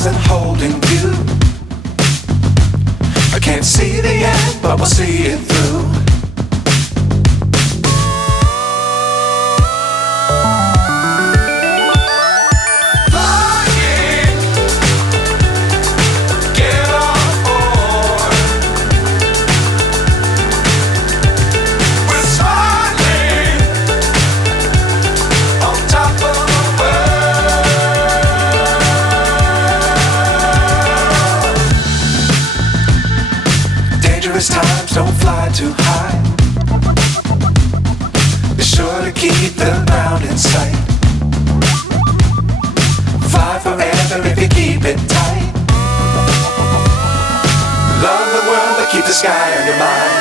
stars and holding you. I can't see the end, but we'll see it through. Times don't fly too high. Be sure to keep the ground in sight. Fly forever if you keep it tight. Love the world but keep the sky on your mind.